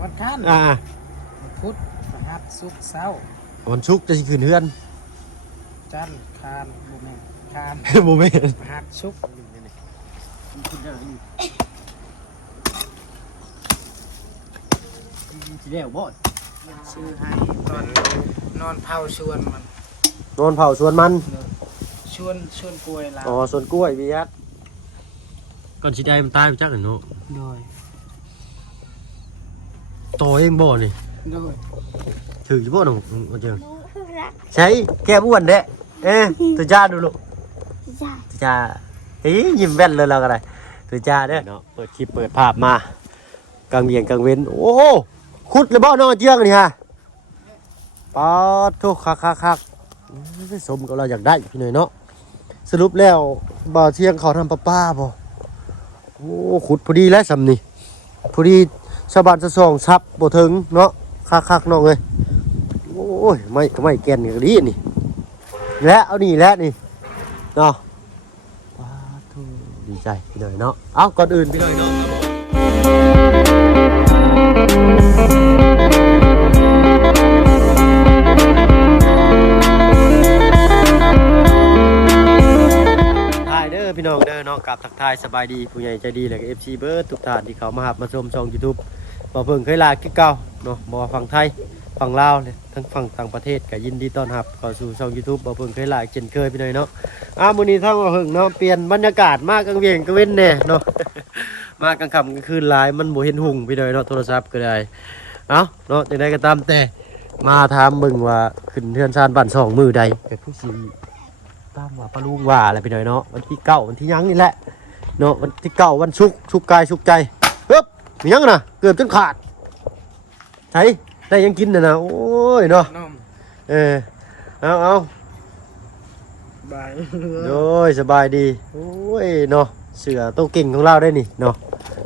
วันคันพุธพฤหัสศุกร์เสาร์วันศุกร์จะสิขึ้นเฮือนจันทร์คานโมเมนคาน โมเมนพฤหัสศุกร์สิแล้วบ่ชื่อให้ตอนนอนเผาชวนมันนอนเผาสวนมันชวนกล้วยลาอ๋อสวนกล้วยพี่ยัดก่อนสิได้มันตายไปจักอันเนาะโดยโตเองบ่นี่โดยถืออยู่บ่น้องบ่เจิงใช่แก้อ้วนเด้ตัวจ้าดูลูกตัวจ้าเฮ้ยยิ้มแว่นเลยเราก็ได้ตัวจ้าเด้อเนาะเปิดคลิปเปิดภาพมากลางเวียงกลางเว้นโอ้ขุดเลยบ่น้องเจียงนี่ฮะปอดทุกคักสมกับเราอยากได้พี่หน่อยเนาะสรุปแล้วบ่เที่ยงเขาทำป้าบ่โอ้ขุดพอดีแล้วสำนี่พอดีชาวบ้านจะส่องซับบ่ถึงเนาะคักน้องเอ้ยโอ้ยไม่แก่นก็ดีนี่และเอานี่และนี่เนาะว้าทุดีใจพี่หน่อยเนาะเอาก่อนอื่นพี่หน่อยเนาะพี่น้องเด้อเนาะกับทักทายสบายดีผู้ใหญ่ใจดีและก็ FC เบิร์ดทุกท่านที่เขามาหับมาชมช่อง YouTube บ่เพิ่งเคยลาคือเก่าเนาะบ่ฝั่งไทยฝั่งลาวทั้งฝั่งต่างประเทศก็ยินดีต้อนรับเข้าสู่ช่อง YouTube บ่เพิ่งเคยลาเช่นเคยพี่น้อยเนาะมื้อนี้ทั้งบ่เพิ่งเนาะเปลี่ยนบรรยากาศมากกลางเวียงกลางเว้นแน่เนาะ มากลางค่ำกลางคืนหลายมันบ่เห็นหุ่งพี่น้อยเนาะโทรศัพท์ก็ได้เนาะจังได๋ก็ตามแต่มาถามเบิ่งว่าขึ้นเทือนชานบ้าน2มื้อใดก็คือสิตามว่าปะลุงว่าอะไรไปหน่อยเนาะวันที่9วันที่ยังนี่แหละเนาะวันที่9วันชุกกายชุกใจปึ๊บมียังนะเกือบจนขาดใช่ได้ยังกินนะโอ้ยเนาะเอาบายโอ้ยสบายดีโอ้ยเนาะเสือโตเก่งของเราได้นี่เนาะ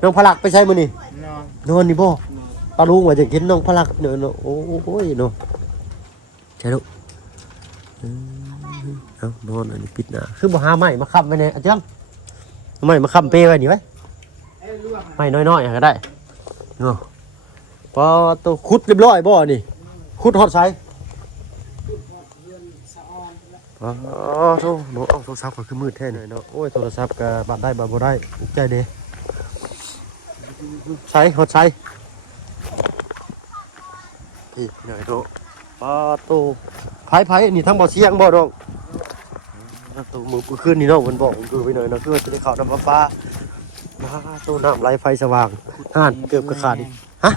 น้องพลักไปใช้มื้อนี่นอนนี่บ่ปะลุงว่าจะกินน้องพลักเนาะโอ้ยเนาะใช่ลูกนอนอันนี้ปิดหน้าคือบ่หาไม้มาค้ำไว้เนี่ยอาจารย์ไม้มาค้ำเปไว้นี่ไว้ไม้น้อยๆก็ได้เนาะพอตัวขุดเรียบร้อยบ่นี่ขุดฮอดไสอ๋อโธ่เนาะโทรศัพท์ก็คือมืดแท้เนาะโอ้ยโทรศัพท์ก็บัดได้บัดบ่ได้ใจเด้ไสฮอดไสพี่หน่อยโตปอตัวไผนี่ทั้งบ่เสียงบ่ดอกตัวมือขึ้นนี่เนาะมันบอกมันดูไปหน่อยนะคือจะได้ข่าวน้ำฟ้าตัวน้ำไหลไฟสว่างเกือบกระขาดฮะ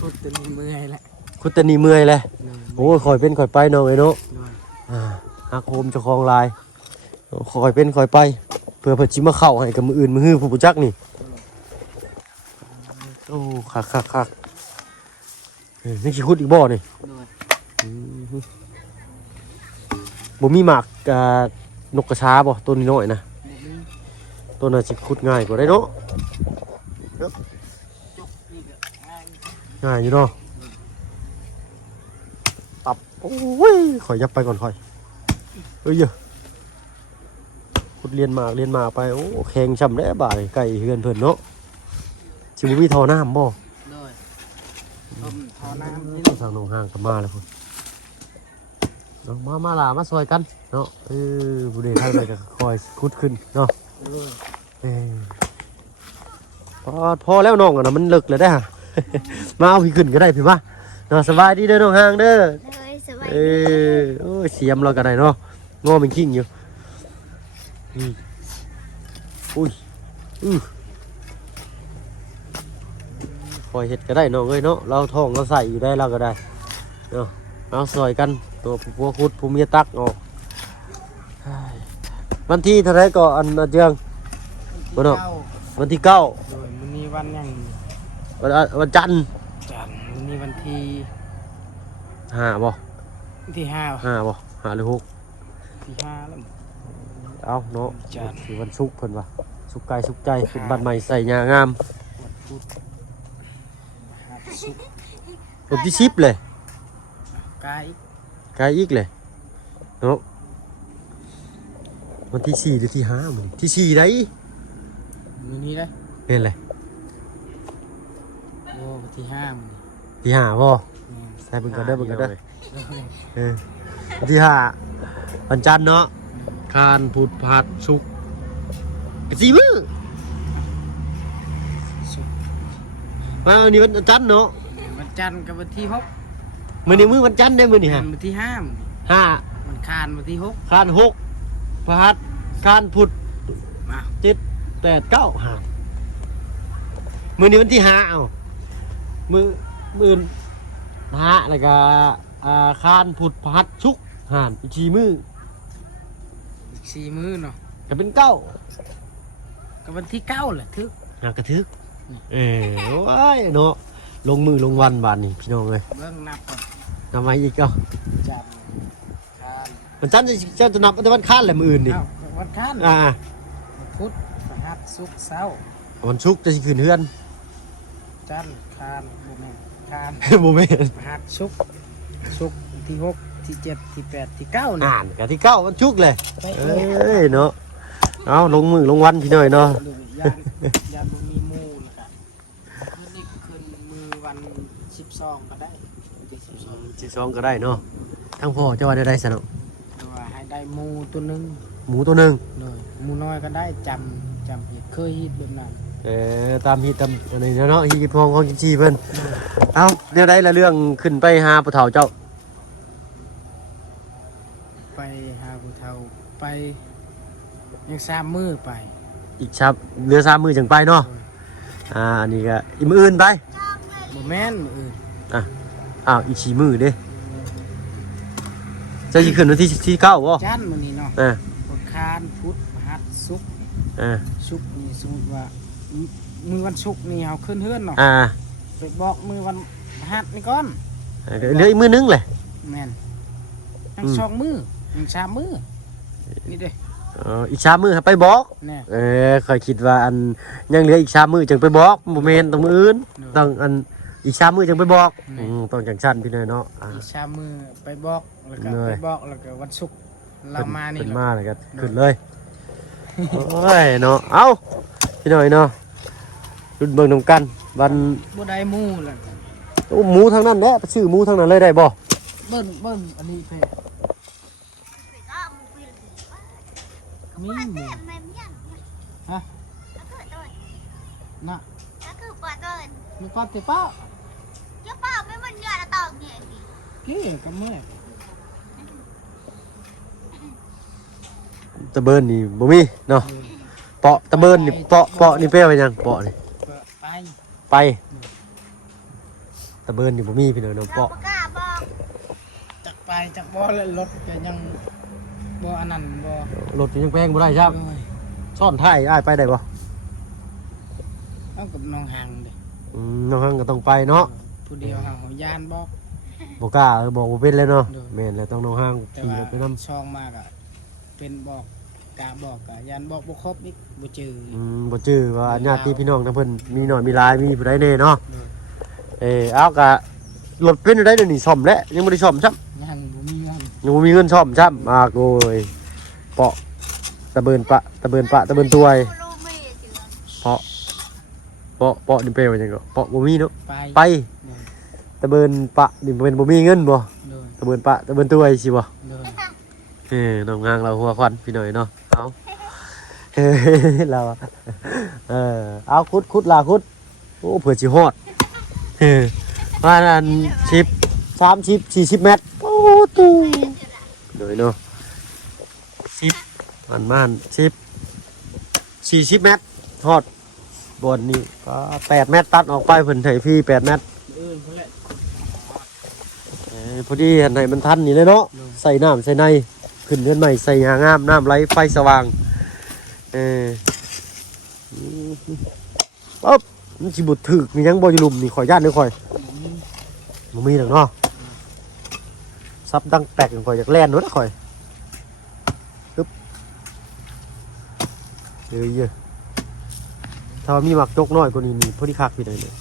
ขุดเป็นเมื่อยแหละขุดแต่นี่เมื่อยเลยโอ้ยคอยเป็นคอยไปเนาะไอ้เนาะฮักโฮมเจ้าของลายคอยเป็นคอยไปเพื่อชิมาเข้าให้กับมืออื่นมือหื้อผู้จักนี่โอ้คักนี่ขี้ขุดอีกบ่อนี่บ่มีหมากนกกระชาบ่ตัวนี้น้อยนะตัวน่าสิขุดง่ายกว่าได้เนาะง่ายอยู่เนาะตับโอ้ยขอยับไปก่อนค่อยเยอะขุดเรียนมาไปโอ้แข็งช่ำได้บ่ายไก่เฮือนเพิ่นเนาะสิบ่มีท่อน้ำบ่ท่อน้ำนี่ทางหนองห้างก็มาแล้วพุ่นมาล่ะมาซอยกันเนาะผู้ใดใครไปก็คอยขุดขึ้นเนาะพอแล้วน้องนะมันเลิกแล้วได้ฮะ มาเอาพี่ขึ้นก็ได้พี่มาเนาะสบายดีเด้อน้องห้างเด้อโอ้ยเสียมเราก็ได้เนาะงอมันขิงอยู่อุ้ยคอยเห็ดก็ได้น้องเอ้ยเนาะเราท้องเราใส่อยู่ได้เราก็ได้เนาะเอาซอยกันตัวผัวคุดผู้เมียตักออกวันที่เท่าไรก็อันเจียงวันที่9วันนี้วันยังวันจันทร์วันนี้วันที่5บ่วันที่5บ่5หรือ6ที่5แล้วเอาเนาะคือวันศุกร์เพิ่นว่าสุกกายสุกใจเป็นบ้านใหม่ใส่ยางามวันที่10เลยกายอีกเลยเนาะวันที่4หรือที่5มื้อที่4ได้มื้อนี้ได้เห็นเลยโอ้วันที่5มื้อ ที่5บ่ใส่เบิ่งกันเด้อที่5วันจันทร์เนาะคานพุธพฤหัสศุกร์4มื้อมาวันนี้วันจันทร์เนาะ วันจันทร์กับวันที่6 มื้อนี้มื้อวันจันทร์ได้มื้อนี้ฮะ วันที่5 5 วันคานวันที่6 คาน6พฤหัสคานพุธ มา 7 8 9 5มื้อนี้วันที่5เอ้ามื้ออื่น5แล้วก็คานพุธพฤหัสศุกร์อีก4มื้อ อีก4มื้อเนาะ ก็เป็น9 กับวันที่9แหละทึก กระทึกโอ้ยเนาะลงมือลงวันบานนี่พี่น้องเลย เบิ่งนับก่อน นำไว้อีกก็ จันทร์คาน วันจันทร์จะนับแต่วันค้านแหละมื้ออื่นนี่ อ้าววันคาน อ่า วันพุธพฤหัสศุกร์เสาร์ วันศุกร์จะสิขึ้นเฮือน จันทร์คานบ่แม่นคาน บ่แม่น พฤหัสศุกร์ที่6ที่7ที่8ที่9นี่ ก็ที่9วันศุกร์เลยเอ้ยเนาะเอาลงมือลงวันพี่น้อยเนาะ ดูยานบ่มีหมู่นะครับมื้อนี้ขึ้นมือวัน12ก็ได้วันที่12 12ก็ได้เนาะทั้งพ่อจะว่าได้ซะเนาะ แต่ว่าให้ได้หมูตัวหนึง หมูตัวหนึง เลยหมูน้อยก็ได้จำเห็ดเคยเห็ดแบบนั้น ตามฮีตามอันนี้เนาะฮีกินพองของกินชีเพิ่นเอาแนวใดละเรื่องขึ้นไปหาผู้เฒ่าเจ้า ไปหาผู้เฒ่าไปยัง3มื้อไป อีกชับเรือ3มื้อจังไปเนาะอันนี้ก็อีกมื้ออื่นไป บ่แม่นมื้ออื่น อ้าวอีก4มื้อเด้จะสิขึ้นวันที่9บ่ จันทร์มื้อนี้เนาะ วันคานพุธพฤหัสศุกร์ศุกร์นี่สมมุติว่ามื้อวันศุกร์นี่เฮาขึ้นเฮือนเนาะไปบอกมื้อวันพฤหัสนี่ก่อน เหลืออีกมื้อนึงแหละ แม่นทั้ง2มื้อทั้ง3มื้อนี่เด้ อีก3มื้อให้ไปบอก แน่ ค่อยคิดว่าอันยังเหลืออีก3มื้อจังไปบอกบ่แม่นต้องมื้ออื่นต้องอันอีก3มื้อจังไปบอกต้องจังซั่นพี่น้อยเนาะอีก3มื้อไปบอกแล้วก็ไปบอกแล้วก็วันศุกร์เรามานี่ ขึ้นมาแล้วก็ขึ้นเลยโอ้ยเนาะเอ้าพี่น้อยเนาะรุ่นเบิ่งนำกันวัน บ่ได้หมู่แล้ว หมูทางนั้นแหละไปซื้อหมูทางนั้นเลยได้บ่ เบิ้นอันนี้เพมีหมูฮะน่ะมีก้อนติป้ากี้กับมือ ตะเบินนี่บ่มีเนาะเปาะตะเบินนี่เปาะนี่เป้ไปยังเปาะนี่ ไปตะเบินนี่บ่มีพี่น้องเนาะเปาะ จักไปจักบ่แล้วรถก็ยังบ่อันนั้นบ่ รถยังแพงบ่ได้ครับซ่อนท้ายอ้ายไปได้บ่ เอากับน้องหางเด้ น้องหังก็ต้องไปเนาะ ผู้เดียวหางของยานบอก บ่กล้าบอกบ่เป็นเลยเนาะ เด้อ แม่นแล้วต้องน้องหัง แต่ ขี่ ว่าร ถไปนำ ช่องมากอ่ะเป็นบอกกาบอกกะยานบอกบ่ครบอีกบ่เจอ บ่จื้อว่าญาติพี่น้องทั้งเพิ่นมีน้อยมีหลายมีผู้ใดแน่เนาะ เด้อ เอาก็รถเป็นได้เดี๋ยวนี้ซ่อมแล้วยังบ่ได้ซ่อมซ้ำ ยังบ่มีเงิน ยังบ่มีเงินซ่อมซ้ำโอ้ยเปาะตะเบินปะตะเบินตัวยเปาะนี่เปลว่าจังก็เปาะบ่มีเนาะ ไป ไปตะเบินปะนี่เป็นบ่มีเงินบ่ เด้อ ตะเบินปะตะเบินตัวยสิบ่ เด้อ น้องงางเราหัวควันพี่หน่อยเนาะเอาเราอะเอาคุดลาคุดโอ้เผื่อสิฮอดมาอัน10 30 40 เมตรโอ้ตู้หน่อยเนาะ10มัน10 40 เมตรฮอดบนนี่ก็8 เมตรตัดออกไปเพิ่นไถพี่8 เมตร อื่นพุ่นแหละ พอดีอันไหนมันทันนี่เลยเนาะใส่น้ำใส่ในขึ้นเรือนใหม่ใส่ยางามน้ำไหลไฟสว่างปั๊บมันสิบุดถึกมียังบ่อยู่หลุมนี่ข่อยย่านเด้อข่อยบ่มีหรอกเนาะซับดังแตกข่อยอยากแล่นเนาะข่อยปึ๊บเยอะถ้าว่ามีหมักจกน้อยกว่านี้นี่พอดีคักพี่ได้เลย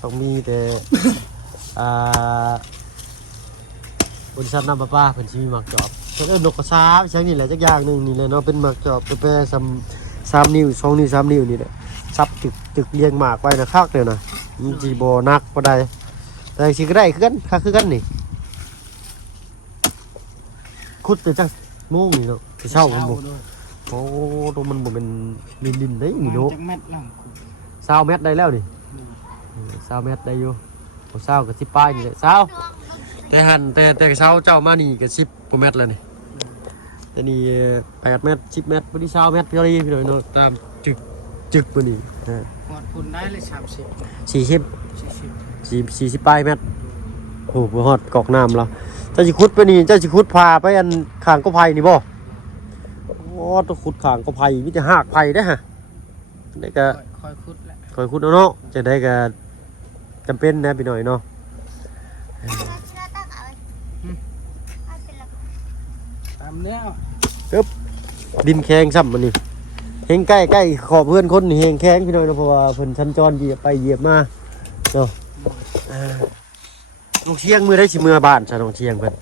ต้องมีแต่บริษัทน้ำประปาเพิ่นสิมีหมักจอบเพิ่นนกกระซาใช่นี่แหละจักอย่างหนึงนี่แหละเนาะเป็นหมักจอบแปร3นิ้ว2นิ้ว3นิ้วนี่แหละซับตึกเรียงหมากไว้นะคักเลยนะ มันสิบ่หนักบ่ได้แต่สิก็ได้คือกันค่าคือกันนี่ขุดแต่จังโมงนี่เนาะสิเช้ามันบ่โอ้ตัวมันบ่เป็นดินๆได้นี่เนาะ จักเม็ดล่ะ 20 เมตรได้แล้วนี่20 เมตรได้อยู่บ่20ก็10ปลายนี่แหละ20แต่หันแต่20เจ้ามานี่ก็10กว่าเมตรแล้วนี่แต่นี่8 เมตร10 เมตรบ่ได้20 เมตรพี่น้อยเนาะตามจึกบ่นี่หอดพุ่นได้เลย40 ปลายเมตรโอ้บ่ฮอดกอกน้ำแล้วเจ้าสิขุดไปนี่เจ้าสิขุดพาไปอันข้างกอไผ่นี่บ่โอ้ต้องขุดข้างกอไผ่มีแต่หากไผ่เด้อฮะได้ก็คอยขุดแหละคอยขุดเอาเนาะจะได้ก็จำเป็นนะพี่น้อยเนาะตามเนื้อปึ๊บดินแข็งซ้ำมันนี่เฮงใกล้ขอบเพื่อนคนนี่เฮงแข็งพี่น้อยเนาะเพราะว่าเพิ่นชันจรเหยียบไปเหยียบมาเนาะน้องเชียงมือได้สิมือบ้านซะน้องเชียงเพิ่น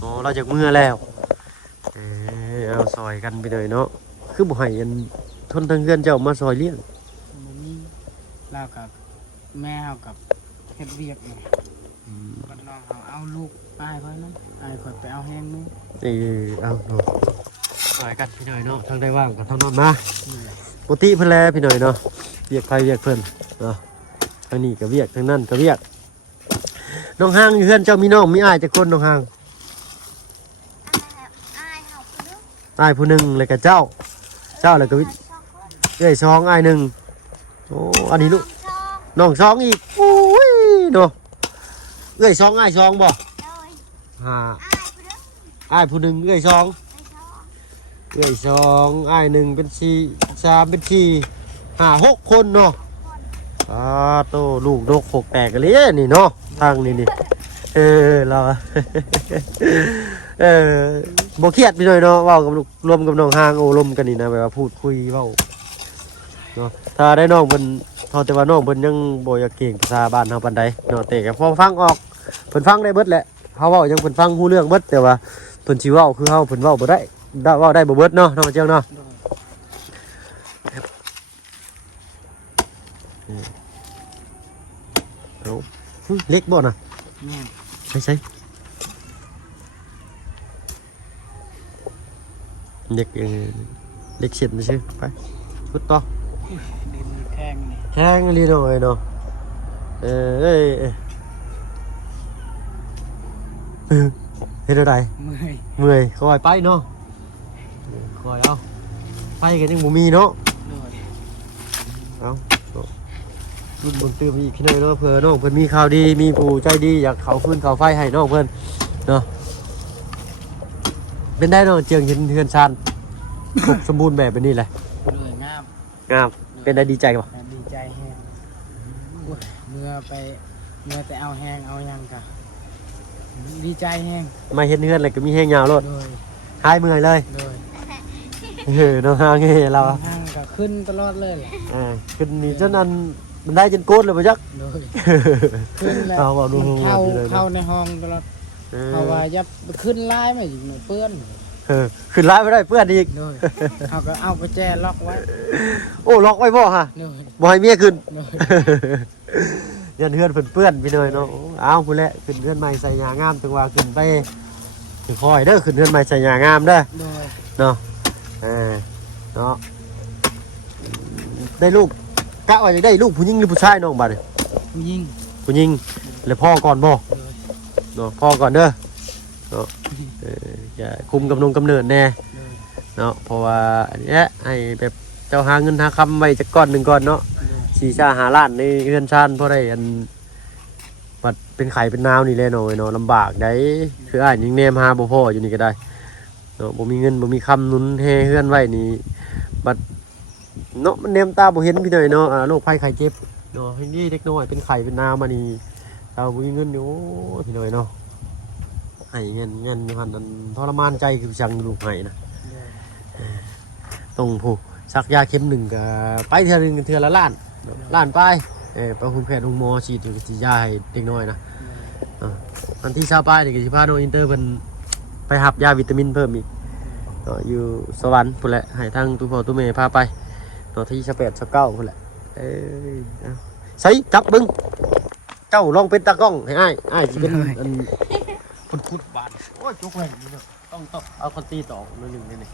อ๋อเราจากมือแล้วเอาซอยกันไปเลยเนาะคือบ่ให้อันทนทางเฮือนเจ้ามาซอยเลี้ยงเรากับแม่เฮากับเฮ็ดเวียกนี่บัดน้องเฮาเอาลูกอายค่อยนั้นอายค่อยไปเอาแห้งนึงเอาเนาะซอยกันพี่น้อยเนาะทางได้ว่างก็ทางนั้นมาปกติเพิ่นแลพี่น้อยเนาะเวียกใครเวียกเพิ่นเนาะทางนี้ก็เวียกทางนั้นก็เวียกน้องห้างอยู่เฮือนเจ้ามีน้องมีอ้ายจักคนน้องห้างอ้ายผู้หนึ่งเลยกับเจ้าเลยกับเอ้ยสองอ้ายหนึ่งโอ้อันนี้ลูกน้องสองอีกโอ้ยเนาะเอ้ยสองอ้ายสองบ่อ้ายผู้หนึ่งเอ้ยสองอ้ายหนึ่งเป็น3เป็น4 5 6คนเนาะโตลูกนกหกแตกกันเลยนี่เนาะทางนี่เราบ่เครียดไปหน่อยเนาะเว้ากับรวมกับน้องห่างโอ้ลมกันนี่นะแบบว่าพูดคุยเว้าเนาะถ้าได้น้องเพิ่นแต่ว่าน้องเพิ่นยังบ่อยากเก่งภาษาบ้านเฮาปานใดเนาะแต่ก็พอฟังออกเพิ่นฟังได้เบิดแหละเฮาเว้ายังเพิ่นฟังฮู้เรื่องเบิดแต่ว่าเพิ่นสิเว้าคือเฮาเพิ่นเว้าบ่ได้เว้าได้บ่เบิดเนาะน้องเจ้าเนาะเล็กบ่น่ะใช่เด็กเสียดไม่ใช่ไปพุดต่อดินแข็งนี่แข็งลีหน่อยเนาะเฮ็ดอะไรเมื่อยคอยไปเนาะคอยเอาไปกันยังบ่มีเนาะเอารุ่นบนตื่นอีกพี่น้อยเนาะเพื่อน้องเพิ่นมีข่าวดีมีผู้ใจดีอยากเขาฟื้นเขาไฟให้น้องเพิ่นเนาะเป็นได้เนาะเจียงเห็นเฮือนชานสมบูรณ์แบบเป็นนี่แหละงามเป็นได้ดีใจป่ะดีใจแห้งเมื่อแต่เอาแห้งเอายังกะดีใจแห้งมาเห็นเฮือนอะไรก็มีแห้งยาวรถหายเมื่อยเลยน้องห่างเราห่างก็ขึ้นตลอดเลยแหละขึ้นนี่จนนั้นมันได้จนโกดเลยป่ะจักขึ้นแล้วเข้าในห้องตลอดเพราะว่าจะขึ้นไล่ไม่อยู่เปื้อนขึ้นไล่ไม่ได้เปื้อนอีกเอากุญแจล็อกไว้โอ้ล็อกไว้บ่ฮะบ่ให้เมียขึ้นยันเฮือนเปื้อนไปเลยเนาะเอาพูดแล้วขึ้นเฮือนใหม่ใส่ยางามจังว่าขึ้นไปคอยเด้อขึ้นเฮือนใหม่ใส่ยางามเด้อเนาะเนาะได้ลูกกะว่าจะได้ลูกผู้หญิงหรือผู้ชายน้องบัดนี้ผู้หญิงแล้วพ่อก่อนบ่เนาะพ่อก่อนเด้อเนาะอย่าคุมกำเนิดแน่เนาะเพราะว่าอันนี้ให้แบบเจ้าหาเงินหาคำไว้จากก้อนหนึ่งก้อนเนาะ4-5 ล้านในเรือนชานเพราะได้อันบัดเป็นไข่เป็นนาวนี่แหละเนาะลำบากได้คืออ้ายยิงแนมหาบ่พออยู่นี่ก็ได้เนาะบ่มีเงินบ่มีคำหนุนเฮเฮือนไว้นี่บัดเนาะมันแนมตาบ่เห็นพี่หน่อยเนาะโรคภัยไข้เจ็บเนาะให้นี่เด็กน้อยเป็นไข่เป็นนาวมานี่เราบ่มีเงินโอ้พี่หน่อยเนาะให้เงินพันนั้นทรมานใจคือจังลูกให้นะต้องผู้ซักยาเข็มหนึ่งก็ไปเทื่อนึงเทื่อละล้านไปไปคุณแพทย์คุณหมอฉีดยาให้เด็กน้อยนะอันที่ชาวป้ายนี่ก็สิพาโนอินเตอร์เป็นไปหับยาวิตามินเพิ่มอีก เนาะอยู่สวรรค์พุ่นแหละให้ทางตู้พ่อตู้แม่พาไปเนาะที่28 29พุ่นแหละเอาใส่จับเบิ่งเจ้าลองเป็นตากล้องให้อ้ายสิเป็นอันพุดบาดโอ้ยจุกแหว่งนี่เนาะต้องเอาคนตีต่อหนึ่งนี่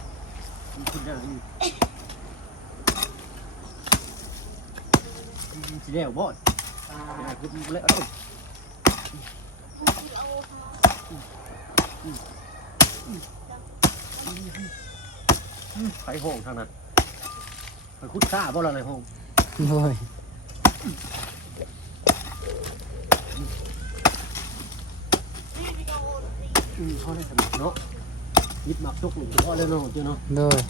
คุณอย่างนี้สิแล้วบ่คือแล้วไฟห้องทางนั้นไฟคุดซ่าบ่ล่ะในห้อง เลย เขาได้สมัครเนาะยิบหมักจุกหนึ่งพอแล้วเนาะเจ้าเนาะ เลย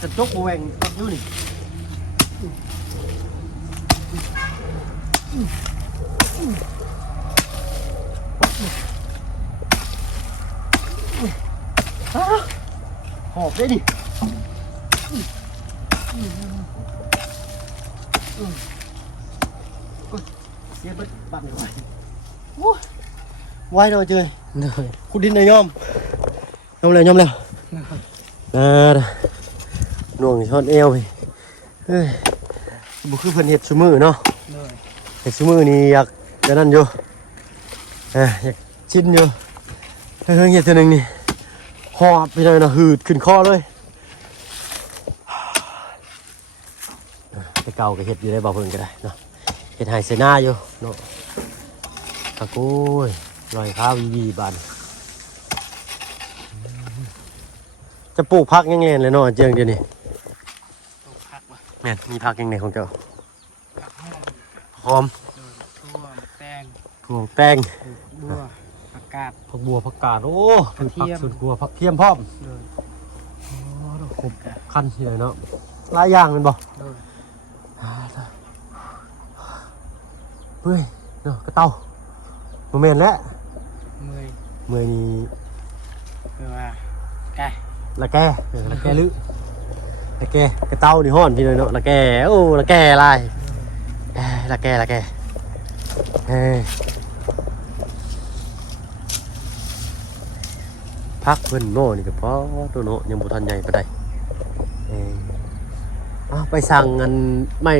กระจกแหว่งตัดอยู่นี่หอบได้ดิเสียบัตรไม่ไหวไหวหน่อยเจ้ย เลย คุณดินนายยอมแล้วหน่วงช้อนเอวเฮ้ยบุคือเพิ่นเห็ดซุมือเนาะ เลย เห็ดซุมือนี่อยากจะนั่นอยู่อยากชิ้นอยู่เพิ่งเห็ดตัวหนึ่งนี่หอบไปเลยเนาะหืดขึ้นคอเลยไปเก่าก็เห็ดอยู่ได้บ่เพิ่นก็ได้เนาะเห็ดไฮเซน่าอยู่เนาะตะกุยลอยข้าววีบานจะปลูกพักยังไงเลยเนาะเจียงเดียวนี่ ตกพักว่ะ แม่นมีพักยังไงของเจ้าหอม ทั่วแตง ถั่วแป้ง บัวผักกาด ผักบัวผักกาดโอ้ กระเทียม ผักสวนครัวผักเทียมพร้อม เลย ครบคันที่ไหนเนาะหลายอย่างเป็นบ่ เลย เฮ้ยเนาะกระเต้าโมเมนต์แล้ว เมื่อย เมื่อนี้ คือว่าไก่ ละแกละแกลึละแกกระเต้านี่ฮ้อนพี่เลยเนาะละแกโอ้ละแกอะไรละแกพักเพิ่นโน่นี่ก็พอตัวโน่ยังบ่ทันใหญ่ปานใดไปสั่งอันไม่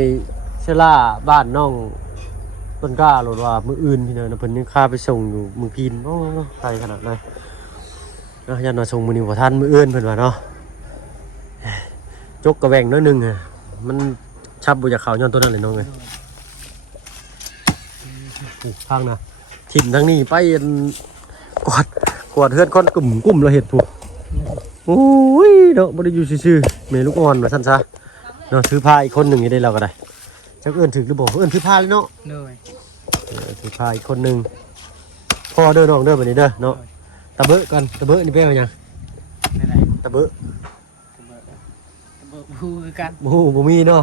เชล่าบ้านน้องต้นกล้าโหลดว่ามื้ออื่นพี่เนาะเพิ่นยังค่าไปส่งอยู่เมืองพีนโอ้ไกลขนาดนั้นยันมาส่งมื้อนี้บ่ทันมื้ออื่นเพิ่นว่าเนาะจกกระแวงน้อยนึงมันชับบ่จากเขาย้อนตัวนั้นเลยน้องเอ้ยทางนะถิ่มทางนี้ไปกวาดเฮือนคนกลุ่มเราเห็ดถูกโอ้ยเนาะบ่ได้อยู่ซื่อๆแม่ลูกอ่อนว่าซั่นซะเนาะถือผ้าอีกคนหนึงนี่ได้เราก็ได้จักเอิ้นถึกหรือบ่เอิ้นถือผ้าเลยเนาะ เลย ถือผ้าอีกคนหนึงพ่อเด้อน้องเด้อบัดนี้เด้อเนาะตะเบะก่อนตะเบะนี่เป็นว่าหยัง นี่ไหน ตะเบะ พูดกัน บ่มีเนาะ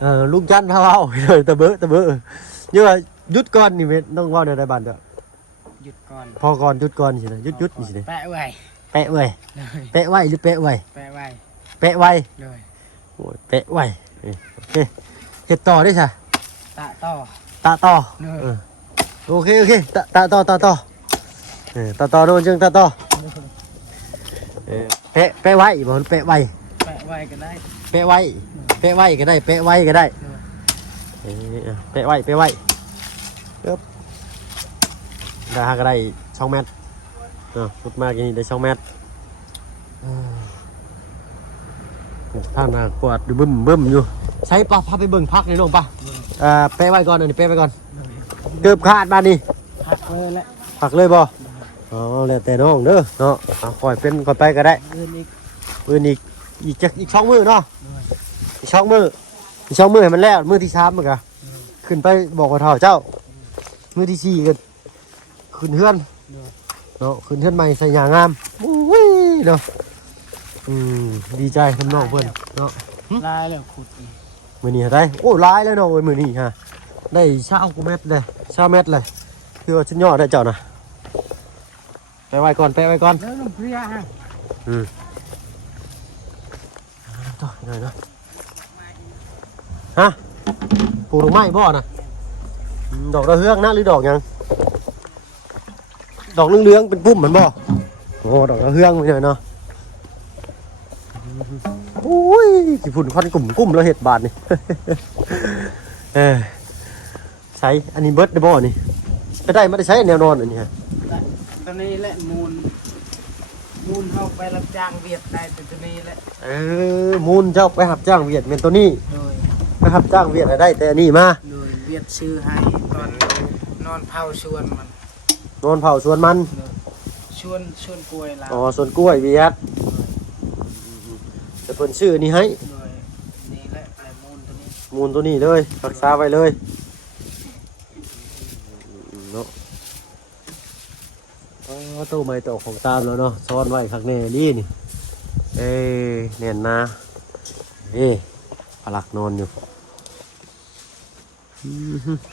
เลย ลูกจันทร์พาเว้าเลยตะเบะเยอะหยุดก่อนนี่เว้ยน้องเว้าได้บ้านเด้อ หยุดก่อน พอก่อนหยุดก่อนสินะหยุดนี่สิเด้ แปะไว้ แปะไว้ เลย แปะไว้หรือแปะไว้ แปะไว้ แปะไว้ เลย โอ้ยแปะไว้โอเคเฮ็ดต่อได้ซะ ตะต่อ ตาต่อ เลย โอเคตาต่อตาต่อโดนจึงตาต่อแปะไว้บ่แปะไว้ แปะไว้ก็ได้ แปะไว้ก็ได้แปะไว้ก็ได้แปะไว้ปึ๊บได้ก็ได้2 เมตรพุดมากอย่างนี้ได้2 เมตรท่านกวาดดูบึ้มอยู่ใช้ปะพาไปเบิ่งพักในโรงปะแปะไว้ก่อนอันนี้แปะไว้ก่อนเกือบขาดบ้านนี่ พักเลยแหละ พักเลยบ่อ๋อแล้วแต่น้องเด้อเนาะคอยเป็นคอยไปก็ได้ อื่นอีก ปืนอีก2 มื้อเนาะอีก2 มื้อให้มันแล้วมื้อที่3มันก็ขึ้นไปบอกว่าเฒ่าเจ้ามื้อที่4ก็ขึ้นเฮือนเนาะขึ้นเฮือนใหม่ใส่หญ้างามโอ้ยเนาะดีใจทำน้องเพิ่นเนาะ ลายแล้วขุดอีก มื้อนี้ได้โอ้หลายแล้วเนาะโอ้ยมื้อนี้ฮะได้20 กว่าเม็ดเลย20 เม็ดเลยคือว่าชิ้นยอดได้เจ้านะไปไว้ก่อน แล้วน้ำเพียฮะ ต่อหน่อยนะฮะปลูกดอกไม้บ่นะดอกระเฮืองนะหรือดอกหยัง ดอกเหลืองๆเป็นปุ่มมันบ่โอ้ดอกกระเฮืองนี่เนาะโอ้ยกี่ฝุ่นควันกลุ่มแล้วเห็ดบาทนี่ ใช้อันนี้เบิร์ดได้บ่นี่ไม่ได้ไม่ได้ใช้แนวนอนอันนี้ฮะ ตัวนี้แหละมูลเข้าไปรับจ้างเวียดได้ตัวนี้แหละมูลเจ้าไปหับจ้างเวียดเป็นตัวนี้ไปหับจ้างเวียดได้แต่อันนี้มาโดยเวียดซื้อให้ตอนนอนเผาชวนมันนอนเผาสวนมันชวนกล้วยเราอ๋อสวนกล้วยเวียดจะเพิ่นชื่อนี่ให้นี่แหละมูลตัวนี้เลยรักษาไว้เลยเนาะตู้ไม้ตกของตามแล้วเนาะซ้อนไว้ข้างในนี่เน่นนะพลักนอนอยู่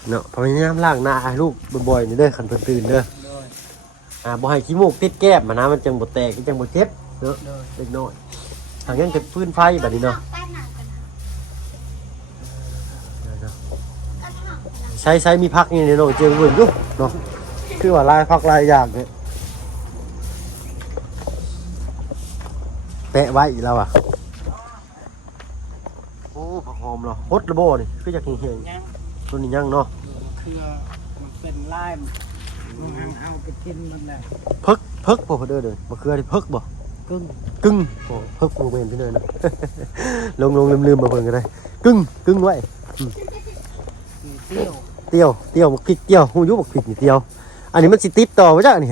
เนาะพยายามล้างหน้าลูกบ่อยๆนี่เด้อคันเพิ่นตื่นเด้อบ่ให้ขี้มูกติดแก้มนะมันจังบ่แตกจังบ่เจ็บเนาะเล็กน้อยทางนั้นเป็นฟืนไฟแบบนี้เนาะใช้มีพักนี่เนาะเจียงเบิ่งอยู่เนาะคือว่าลายพักลายอย่างเนี่ยแปะไว้อีกแล้วอ่ะโอ้ผักหอมเหรอฮดระโบนี่คือจากเหี่ยงตัวนี้ยังเนาะคือมันเป็นลายมันเอาไปกินมันแหละเพิกบ่เด้อเด้อมะเขือที่เพิกบ่กึ่งโอ้เพิกโมเมนต์ที่เด้อนะลงลืมมาเพิ่นก็ได้กึ่งไว้เตี้ยวบักพริกเตี้ยวหูยุบักพริกนี่เตี้ยวอันนี้มันสิติดต่อไว้จ้ะนี่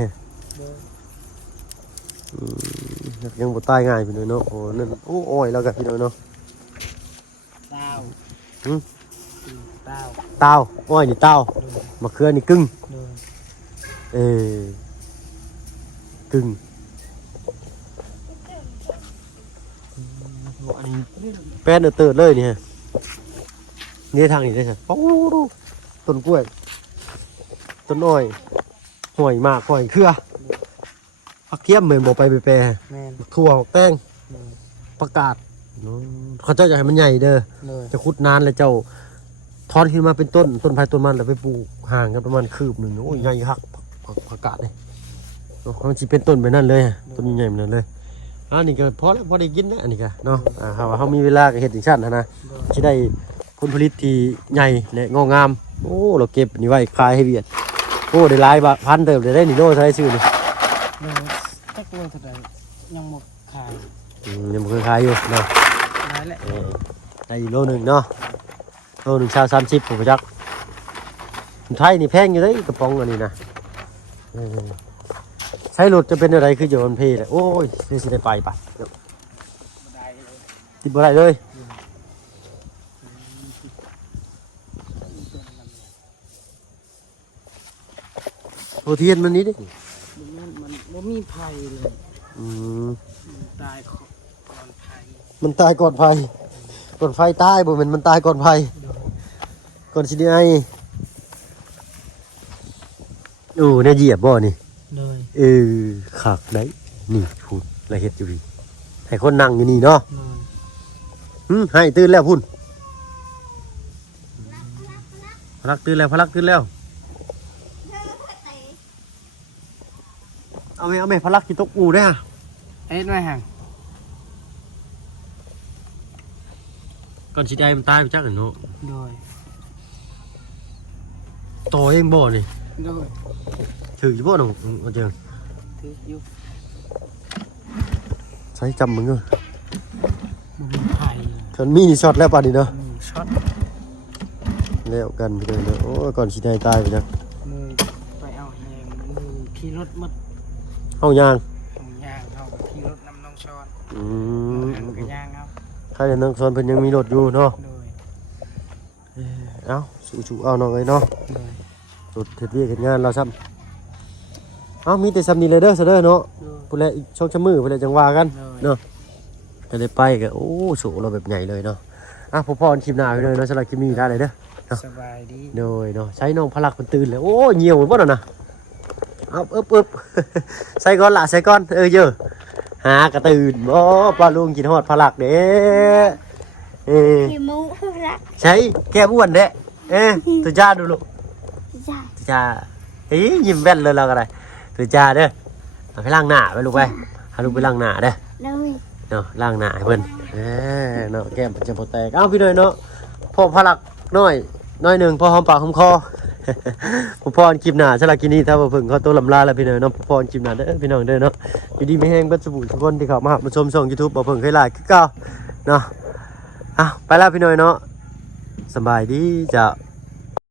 ยังบ่ตายง่ายพี่น้อยเนาะโอ้นั่นโอ้อ้อยแล้วกันพี่น้อยเนาะเต้าอ้อยนี่เต้ามะเขือนี่กึ่งกึ่งอันนี้แป้นเติร์ดเลยนี่ฮะนี่ทางนี้ได้ใช่โอ้ต้นกล้วยต้นอ้อยหอยมากหอยเครือผักเทียมเหมือนบอกไปแปรถั่วแป้งประกาศเขาเจ้าอยากให้มันใหญ่เด้อจะคุดนานแล้วเจ้าทอนขึ้นมาเป็นต้นไผ่ต้นมันแล้วไปปลูกห่างกันประมาณคืบหนึ่งโอ้ยใหญ่ฮักประกาศเลยมันจะเป็นต้นไปนั่นเลยต้นใหญ่ๆนั่นเลยอันนี้ก็พอแล้วพอได้กินนะอันนี้ก็เนาะเขามีเวลาก็เห็ดอีกชั้นนะจะได้ผลผลิตที่ใหญ่และงอกงามโอ้เราเก็บนี่ไว้ขายให้เวียดโอ้ได้หลายพันเติมได้นี่โลใช้ซื้อนี่ตักโลเท่าไหร่ยังหมดขายยังเคยขายอยู่เนาะได้อีกโลหนึ่งเนาะโลหนึ่งชาว30ผมไปจักไทยนี่แพงอยู่เลยกระป๋องอันนี้นะใช้รถจะเป็นอะไรคือโยนเพลเลยโอ้ยนี่สิได้ไปปะติดบ่ได้เลยโปรตีนมันนี้ดิมันมีภัยเลยตายก่อนภัยมันตายก่อนภัยก่อนไฟตายบ่มันตายก่อนภัยก่อนสิได้เนี่ยเหยียบบ่นี่ขักได้นี่พูดละเฮ็ดอยู่พี่ให้คนนั่งอยู่นี่เนาะให้ตื่นแล้วพุ่นพลักตื่นแล้วเอาไหมพลักกินตกอูได้ฮะเอ็ดไหมฮะก่อนสิได้มันตายไปจักเนาะโดยโตเองบ่นี่โดยถืออยู่บ่น้องเจิงถืออยู่ใช้จำมึงเนาะมันมีช็อตแล้วป่ะนี่เนาะช็อตแล้วกันไปเลยเนาะโอ้ก่อนสิได้ตายไปจักมือไปเอาแหงมือขี่รถมัดเฮายางเอาขี่รถนำน้องชอนก็ยางเอาใครเดี๋ยวน้องชอนเพิ่นยังมีรถอยู่เนาะเอาสู้ๆเอาน้องเอ้ยเนาะรถเฮ็ดเวียกเฮ็ดงานเราซ้ำเอามีแต่ซ้ำนี่เลยเด้อซะเด้อเนาะพุ่นแหละอีกช่องชะมือพุ่นแหละจังว่ากันเนาะก็ได้ไปก็โอ้โสเราแบบใหญ่เลยเนาะพ่อคลิปหน้าไปเลยเนาะสำหรับคลิปนี้ได้เลยเด้อสบายดีโดยเนาะใช้น้องพลักมันตื่นเลยโอ้เหี่ยวหมดบ่น่ะเอาอึบใส่ก่อนเยอะหากระตื่นบ่ปลาลุงกินฮอดพลักเด้ใช้แก้บ้วนเด้ตุจ้าดูลูกจ้ายิ้มแว่นเลยเราก็ได้ตุ รือจ้าเด้อเอาไปล้างหน้าไปลูกไปหาลูกไปล้างหน้าเด้อ เลย เนาะล้างหน้าให้เพิ่นเนาะแก้มมันจะบ่แตกเอ้าพี่น้อยเนาะพ่อพลักน้อยหนึ่งพอหอมปากหอมคอ ผมพรคลิปหน้าสำหรับคลิปนี้ถ้าบ่เพิ่งขอตัวลำลาแล้วพี่น้อยเนาะผมพรคลิปหน้าเด้อพี่น้องเด้อเนาะอยู่ดีไม่แห้งเบิดสบู่ทุกคนที่เข้ามาชมช่อง YouTube บ่เพิ่งเคยหลายคือเก่าเนาะไปแล้วพี่น้อยเนาะสบายดีจ้ะ